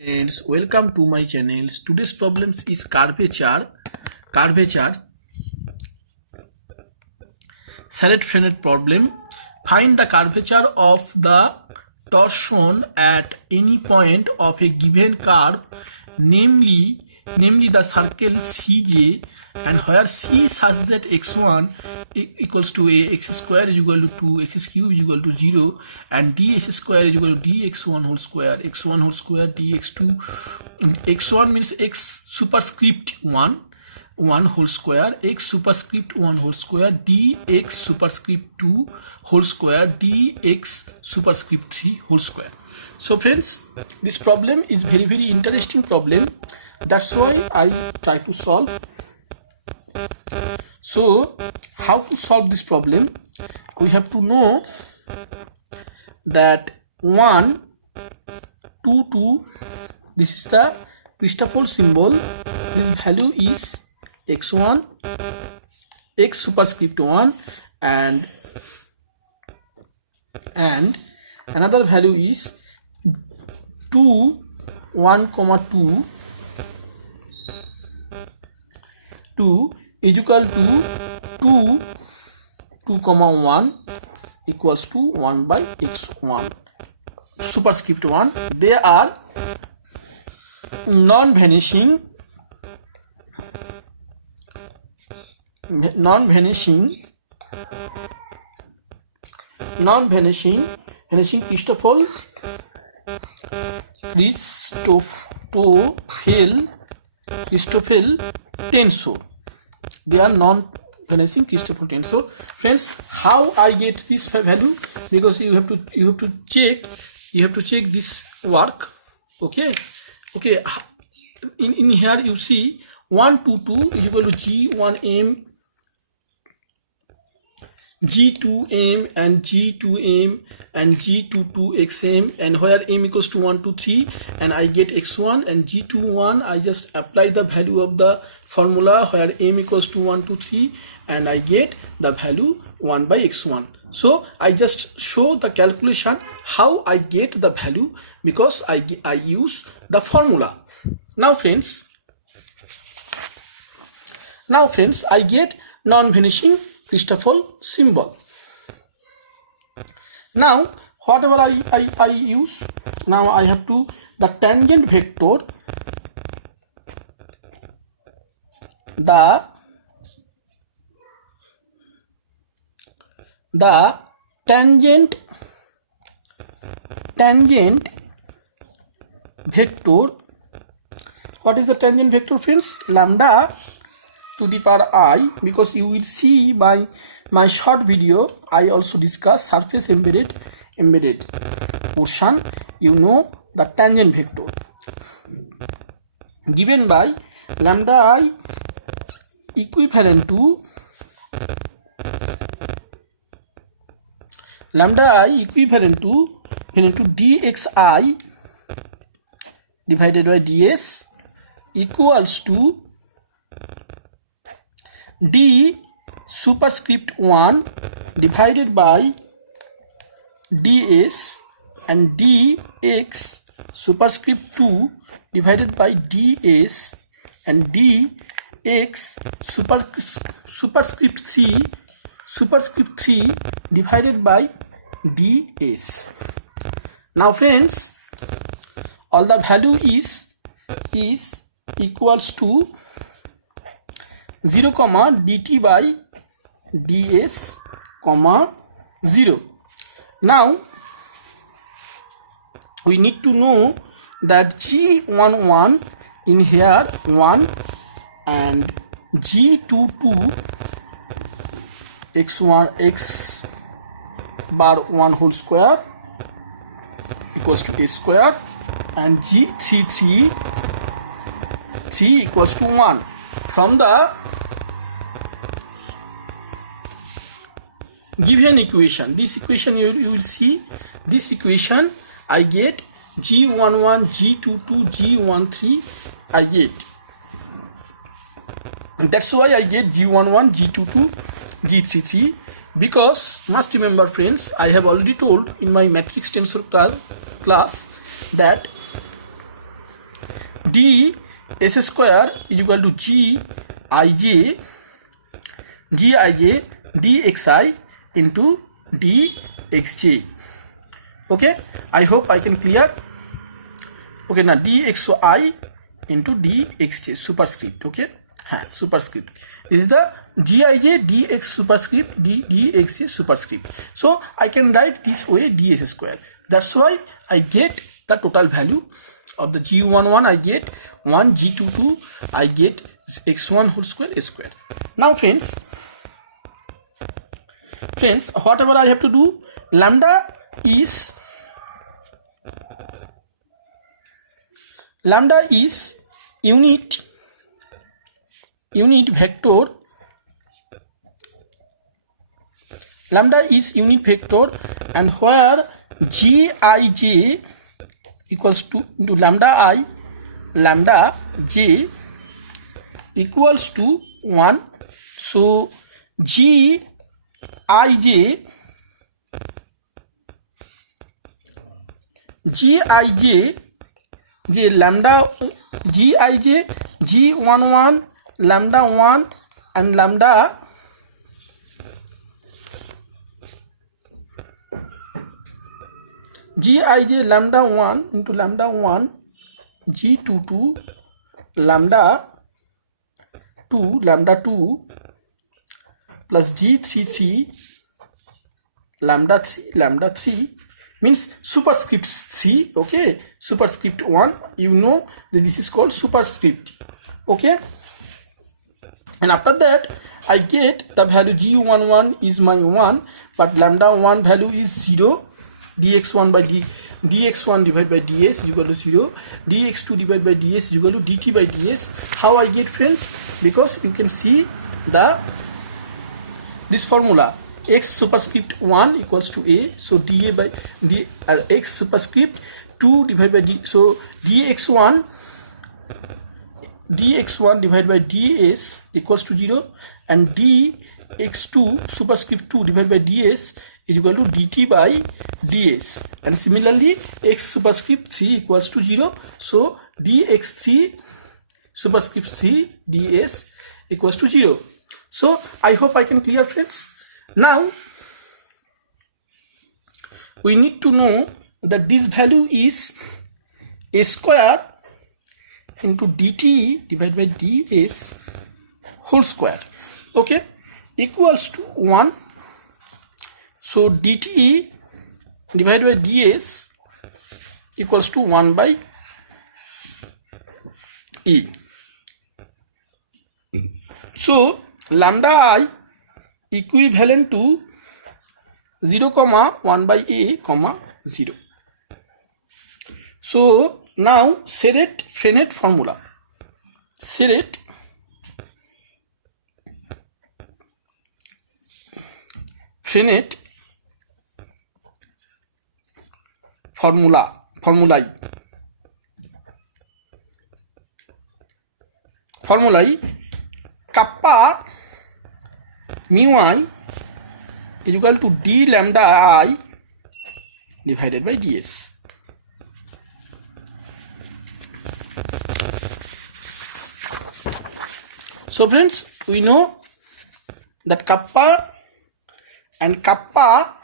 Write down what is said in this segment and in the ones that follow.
Friends, welcome to my channel. Today's problem is curvature Serret-Frenet problem. Find the curvature of the torsion at any point of a given curve, namely the circle CJ, and where C is such that x1 equals to a, x square is equal to 2, x cube is equal to 0, and ds square is equal to dx1 whole square, x1 whole square, dx2. x1 means x superscript 1 whole square, x superscript 1 whole square, dx superscript 2 whole square, dx superscript 3 whole square. So friends, this problem is very interesting problem. That's why I try to solve. So how to solve this problem? We have to know that 1, 2, 2, this is the Christoffel symbol. This value is x1, x superscript 1, and another value is 2, 1, 2, 2 is equal to 2, 1 equals to 1 by x1 superscript 1. They are non-vanishing Christoffel tensor. They are non-vanishing Christoffel tensor. Friends, how I get this value? Because you have to check this work. Okay. In here you see 1, 2, 2 is equal to G1m, G2m, and G2m, and G22xm, and where m equals to 1, 2, 3, and I get x1, and G21 I just apply the value of the formula where m equals to 1, 2, 3, and I get the value 1 by x1. So I just show the calculation how I get the value because I use the formula. Now friends, I get non-vanishing Christoffel symbol. Now whatever I use, now I have to the tangent vector, the tangent vector. What is the tangent vector, friends? Lambda to the power I, because you will see by my short video I also discuss surface embedded portion. You know the tangent vector given by lambda I equivalent to dxi divided by ds equals to d superscript 1 divided by ds, and dx superscript 2 divided by ds, and dx superscript 3 divided by ds. Now friends, all the value is equals to 0, dt by ds, 0. Now we need to know that G11 in here 1, and G22 x1 x bar 1 whole square equals to a square, and G33 3 equals to 1. From the given equation, this equation you will see, this equation I get G11, G22, G13 I get. That's why I get G11, G22, G33, because must remember friends, I have already told in my matrix tensor class that d s square is equal to g I j dxi into dxj. Okay, I hope I can clear. Okay, now dxi into dxj superscript. Okay, superscript. This is the gij dx superscript dxj superscript. So I can write this way ds square. That's why I get the total value of the g11 I get 1, g22 I get x1 whole square square. Now friends, whatever I have to do, lambda is unit vector. Lambda is unit vector, and where gij equals to into lambda j equals to 1. So gij j lambda gij g11 lambda 1 and lambda gij lambda 1 into lambda 1 g22 lambda 2 plus g33 lambda 3 means superscript 3. Okay, superscript 1, you know that this is called superscript. Okay, and after that I get the value g11 is my 1, but lambda 1 value is 0. dx1 by dx1 divided by ds is equal to 0. dx2 divided by ds is equal to dt by ds. How I get, friends? Because you can see this formula, x superscript 1 equals to a, so dA by d x superscript 2 divided by d, so dx1 divided by ds equals to 0, and dx2 superscript 2 divided by ds is equal to dt by ds, and similarly x superscript 3 equals to 0, so dx3 superscript 3 ds equals to 0. So I hope I can clear, friends. Now we need to know that this value is a square into dt divided by ds whole square. Okay, equals to 1. So dt divided by ds equals to 1 by e. So lambda I equivalent to 0, 1 by a, 0. So now Serret-Frenet formula. Serret-Frenet formulai kappa mu I is equal to d lambda I divided by ds. So friends, we know that kappa and kappa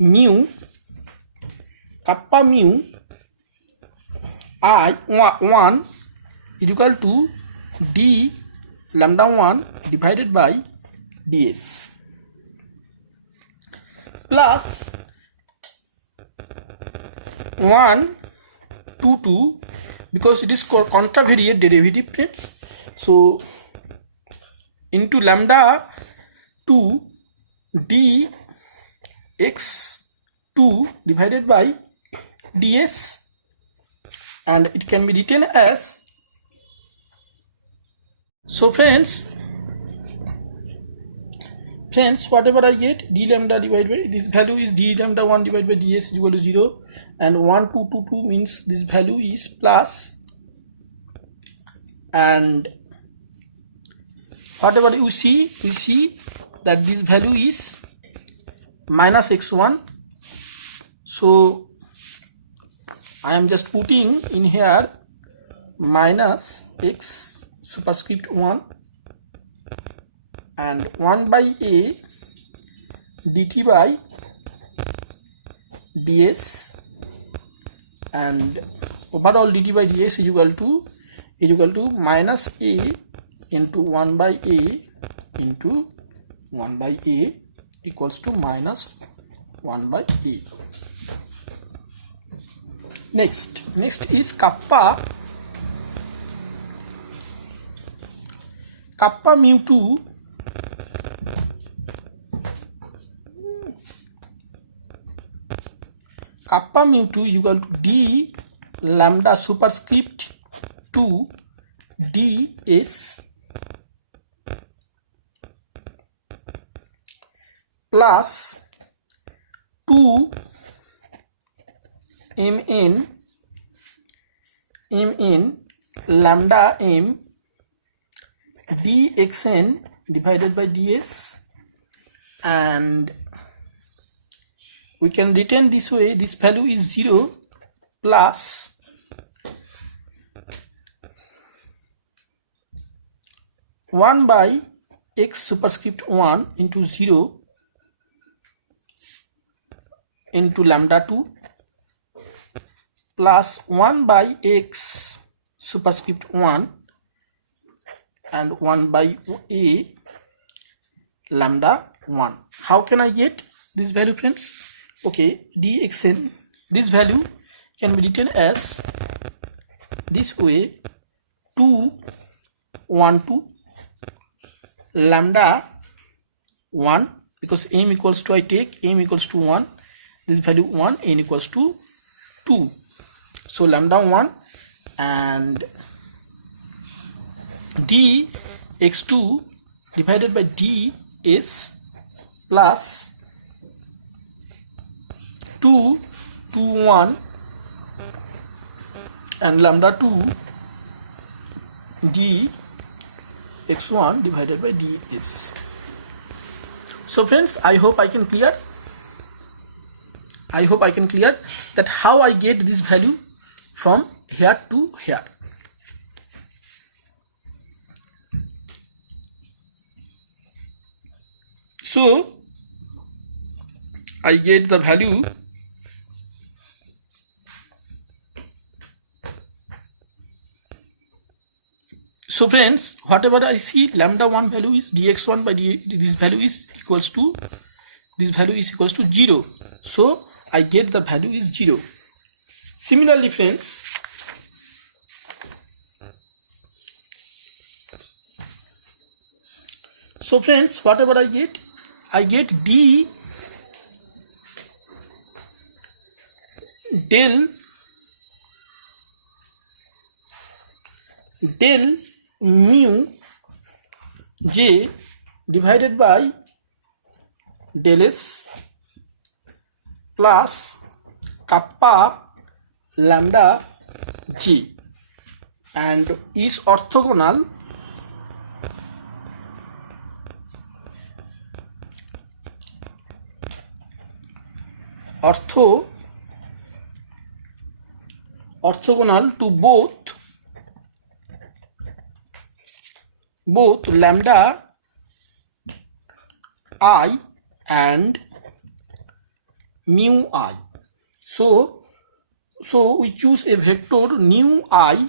mu I 1 is equal to d lambda 1 divided by ds plus 1 2 because it is called contravariate derivative, friends. So into lambda 2 dx2 divided by ds, and it can be written as, so friends whatever I get, d lambda divided by this value is d lambda 1 divided by ds is equal to 0, and 1 2 2 2 means this value is plus, and whatever we see that this value is minus x1. So I am just putting in here minus x superscript 1 and 1 by a dt by ds, and overall dt by ds is equal to minus a into 1 by a into 1 by a equals to minus 1 by a. Next is kappa mu 2 is equal to d lambda superscript 2 ds plus 2 mn lambda m dxn divided by ds, and we can retain this way. This value is 0 plus one by x superscript 1 into 0 into lambda 2 plus 1 by x superscript 1 and 1 by a lambda 1. How can I get this value, friends? Okay, dxn, this value can be written as this way: 2 1 2 lambda 1, because m equals to, I take m equals to 1, this value 1, n equals to 2, so lambda 1 and d x2 divided by d is plus 2 2 1 and lambda 2 d x1 divided by d is. So friends, I hope I can clear that how I get this value from here to here. So I get the value so friends, whatever I see, lambda 1 value is dx1 by this value is equals to 0, so I get the value is 0. Similarly friends, so friends, whatever I get d del mu j divided by del s plus kappa lambda j, and is orthogonal to both lambda I and mu I. So we choose a vector nu I.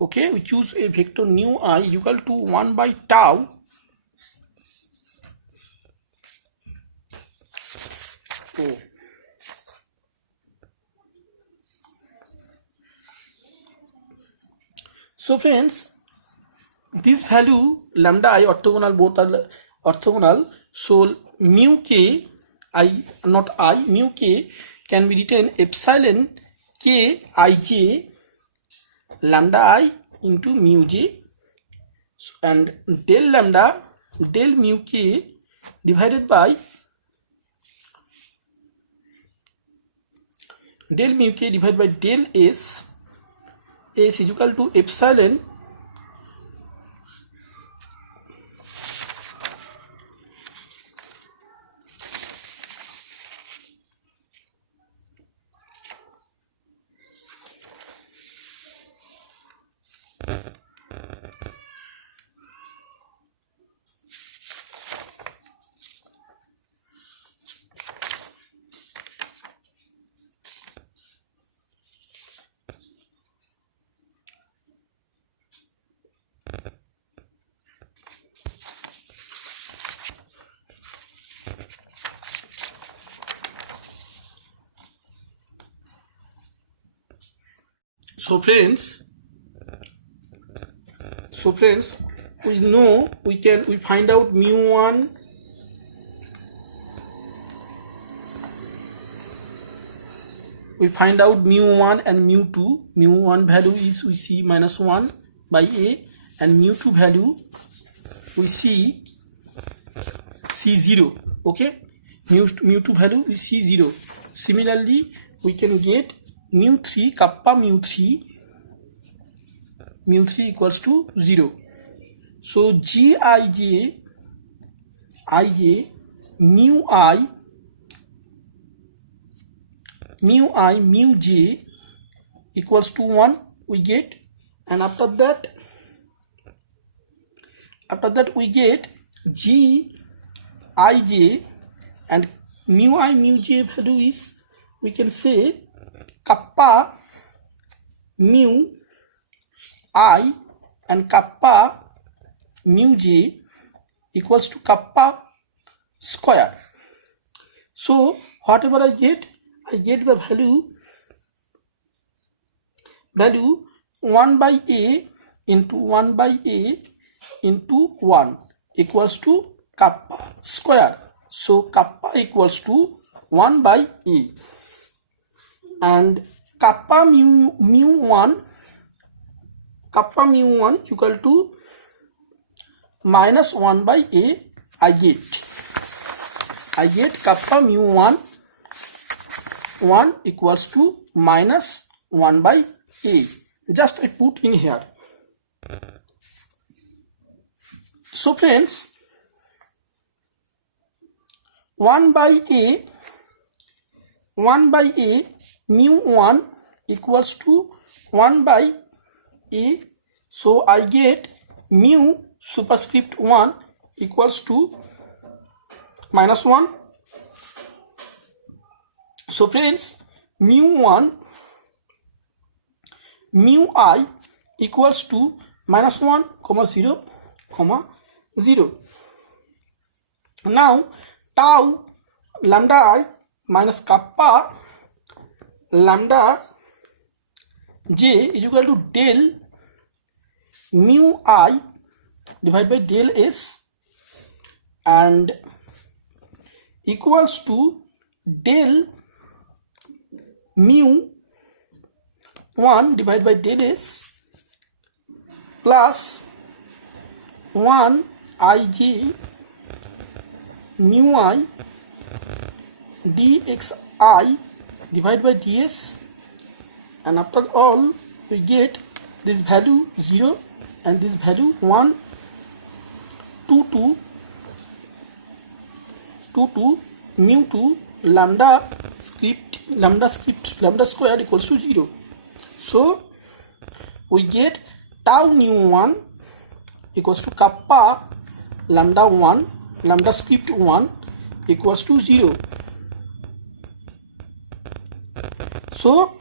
Okay, we choose a vector nu I equal to 1 by tau O. So friends, this value lambda I orthogonal, both are orthogonal, so mu k mu k can be written epsilon k ij lambda I into mu j, and del mu k divided by del s is equal to epsilon So friends, we know we find out mu1, and mu2. Mu1 value is we see -1 by a, and mu2 value we see c0. Okay, mu2 value we see 0. Similarly, we can get mu3, kappa mu3 equals to 0. So gij mu mu j equals to 1 we get, and after that we get gij, and mu j value is, we can say, kappa mu I and kappa mu j equals to kappa square. So whatever I get the value 1 by a into 1 by a into 1 equals to kappa square. So kappa equals to 1 by a, and kappa mu1 equal to -1 by a. I get kappa mu1 equals to -1 by a. Just I put in here. So friends, 1 by a mu1 equals to 1 by a. So I get mu superscript 1 equals to -1. So friends, mu1 mu I equals to -1, 0, 0. Now tau lambda I minus kappa lambda j is equal to del mu I divided by del s, and equals to del mu 1 divided by del s plus 1 ij mu I dxi divided by ds, and after all we get this value 0 and this value 1, 2 mu 2 lambda square equals to 0. So we get tau mu 1 equals to kappa lambda 1 lambda script 1 equals to 0. So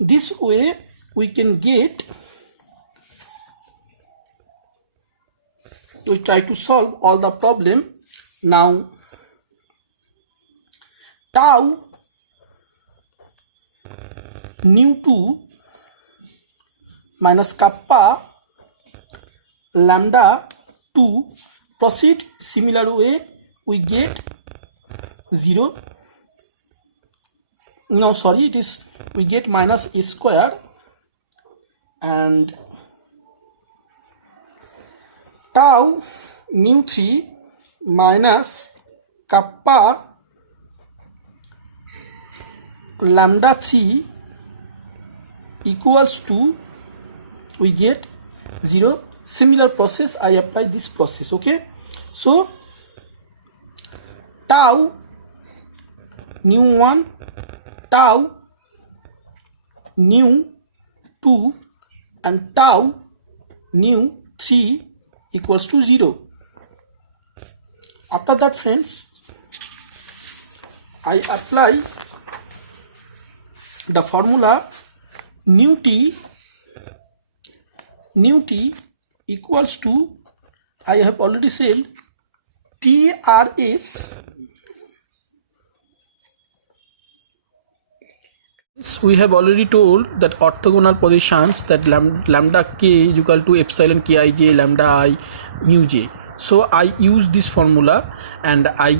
this way we can get, we try to solve all the problem. Now tau mu 2 minus kappa lambda 2, proceed similar way, we get 0. No, sorry, it is, we get minus a square, and tau mu 3 minus kappa lambda 3 equals to, we get 0. Similar process, I apply this process. Okay, so tau nu 1 tau nu 2 and tau nu 3 equals to 0. After that, friends, I apply the formula nu t equals to, I have already said, TRS. We have already told that orthogonal positions that lambda k equal to epsilon kij lambda I mu j. So I use this formula, and I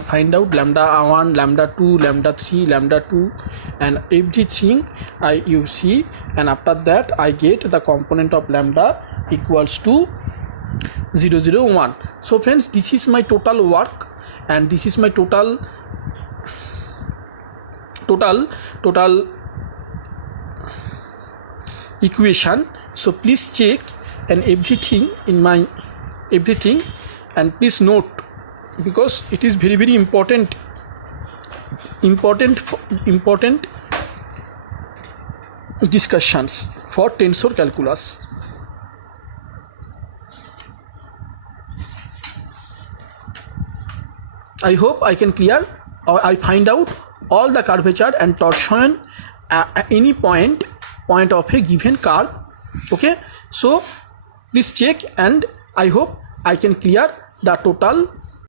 find out lambda 1, lambda 2, lambda 3, lambda 2, and everything you see, and after that I get the component of lambda equals to 0, 0, 1. So friends, this is my total work, and this is my total equation. So please check and everything, and please note, because it is very, very important discussions for tensor calculus. I hope I can clear, or I find out all the curvature and torsion at any point of a given curve. Okay, so please check, and I hope I can clear the total